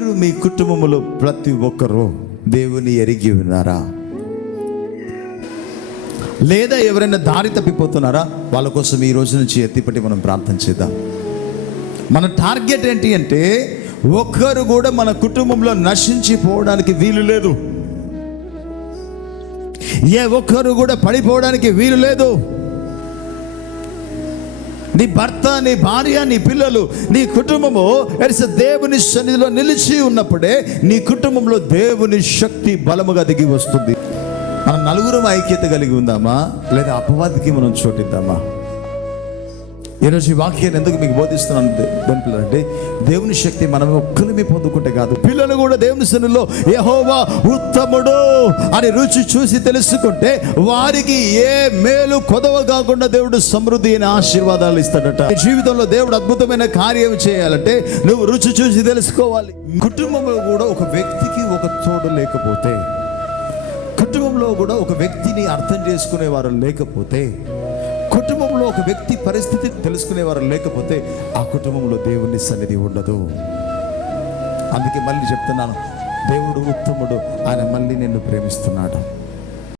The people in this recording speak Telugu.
మీరు మీ కుటుంబంలో ప్రతి ఒక్కరూ దేవుని ఎరిగి ఉన్నారా? లేదా ఎవరైనా దారి తప్పిపోతున్నారా? వాళ్ళ కోసం ఈ రోజు నుంచి ఎత్తిపట్టి మనం ప్రార్థన చేద్దాం. మన టార్గెట్ ఏంటి అంటే ఒక్కరు కూడా మన కుటుంబంలో నశించిపోవడానికి వీలు లేదు. ఏ ఒక్కరు కూడా పడిపోవడానికి వీలు లేదు. నీ భర్త, నీ భార్య, నీ పిల్లలు, నీ కుటుంబము దేవుని సన్నిధిలో నిలిచి ఉన్నప్పుడే నీ కుటుంబంలో దేవుని శక్తి బలముగా దిగి వస్తుంది. మనం నలుగురం ఐక్యత కలిగి ఉందామా, లేదా అపవాదికి మనం చోటిద్దామా? ఈరోజు ఈ వాక్యాన్ని ఎందుకు మీకు బోధిస్తున్నాను దేవుని పిల్లలంటే, దేవుని శక్తి మనం ఒక్కరిమే పొందుకుంటే కాదు, పిల్లలు కూడా దేవుని సన్నిధిలో యెహోవా ఉత్తముడు అని రుచి చూసి తెలుసుకుంటే వారికి ఏ మేలు కొదవ కాకుండా దేవుడు సమృద్ధి అయిన ఆశీర్వాదాలు ఇస్తాడట. జీవితంలో దేవుడు అద్భుతమైన కార్యం చేయాలంటే నువ్వు రుచి చూసి తెలుసుకోవాలి. కుటుంబంలో కూడా ఒక వ్యక్తికి ఒక తోడు లేకపోతే, కుటుంబంలో కూడా ఒక వ్యక్తిని అర్థం చేసుకునేవారు లేకపోతే, కుటుంబంలో ఒక వ్యక్తి పరిస్థితి తెలుసుకునేవారు లేకపోతే ఆ కుటుంబంలో దేవుని సన్నిధి ఉండదు. అందుకే మళ్ళీ చెప్తున్నాను, దేవుడు ఉత్తముడు, ఆయన మళ్ళీ నిన్ను ప్రేమిస్తున్నాడు.